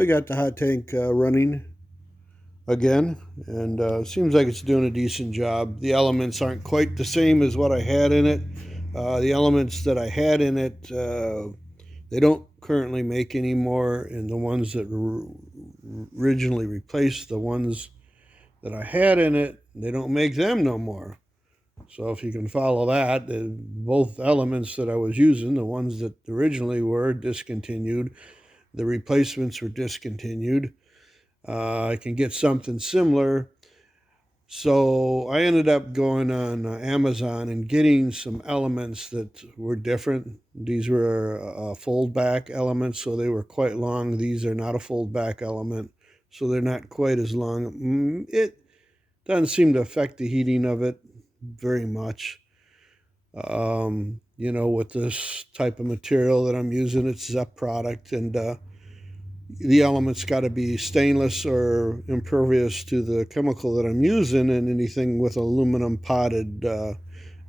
we got the hot tank running again, and seems like it's doing a decent job. The elements aren't quite the same as what I had in it. The elements that I had in it, they don't currently make anymore, and the ones that originally replaced the ones that I had in it, they don't make them no more. So if you can follow that, both elements that I was using, the ones that originally were discontinued, the replacements were discontinued. I can get something similar. So I ended up going on Amazon and getting some elements that were different. These were fold back elements, so they were quite long. These are not a fold back element, so they're not quite as long. It doesn't seem to affect the heating of it very much. With this type of material that I'm using, it's ZEP product, and the element's got to be stainless or impervious to the chemical that I'm using, and anything with aluminum potted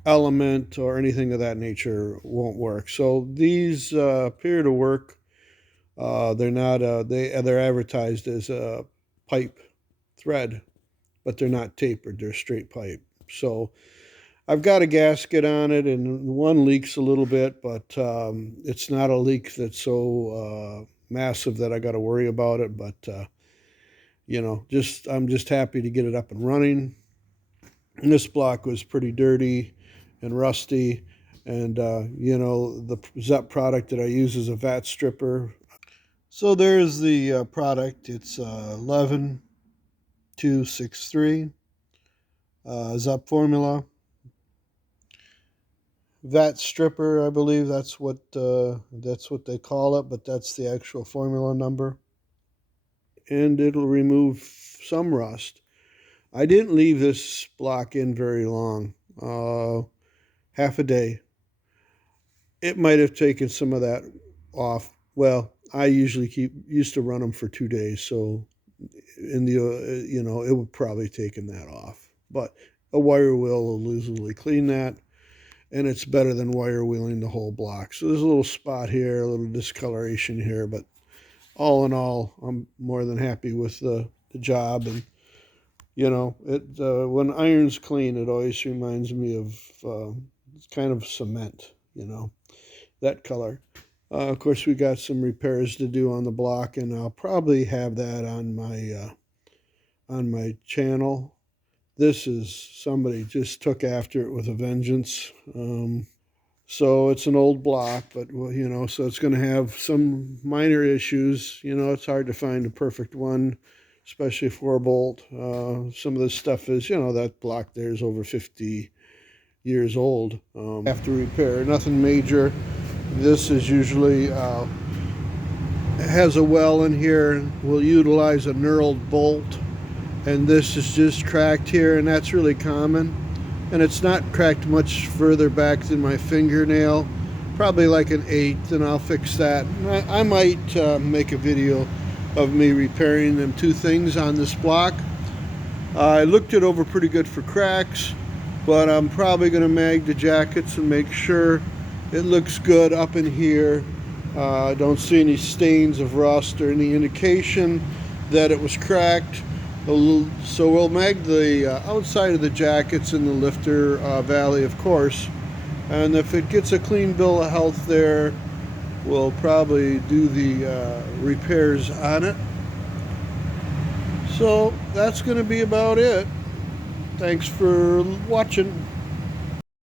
element or anything of that nature won't work. So these appear to work. They're not. They're advertised as a pipe thread, but they're not tapered. They're straight pipe. So I've got a gasket on it, and one leaks a little bit, but it's not a leak that's so massive that I got to worry about it. But I'm just happy to get it up and running. And this block was pretty dirty and rusty, and the ZEP product that I use is a vat stripper. So there's the product. It's 11263 ZEP formula. Vat stripper, I believe that's what they call it, but that's the actual formula number. And it'll remove some rust. I didn't leave this block in very long, half a day. It might have taken some of that off. Well, I usually used to run them for 2 days, so it would probably taken that off. But a wire wheel will easily clean that, and it's better than wire wheeling the whole block. So there's a little spot here, a little discoloration here, but all in all, I'm more than happy with the job. And when iron's clean, it always reminds me of kind of cement, that color. Of course, we got some repairs to do on the block, and I'll probably have that on my channel. This is somebody just took after it with a vengeance. So it's an old block, but so it's going to have some minor issues. It's hard to find a perfect one, especially 4-bolt. Some of this stuff is, that block there is over 50 years old. Have to repair. Nothing major. This is usually has a well in here. We'll utilize a knurled bolt, and this is just cracked here, and that's really common. And it's not cracked much further back than my fingernail, probably like an 1/8, and I'll fix that. I might make a video of me repairing them two things on this block. I looked it over pretty good for cracks, but I'm probably going to mag the jackets and make sure it looks good up in here. I don't see any stains of rust or any indication that it was cracked. So we'll mag the outside of the jackets in the lifter valley, of course, and if it gets a clean bill of health there, we'll probably do the repairs on it. So that's going to be about it. Thanks for watching.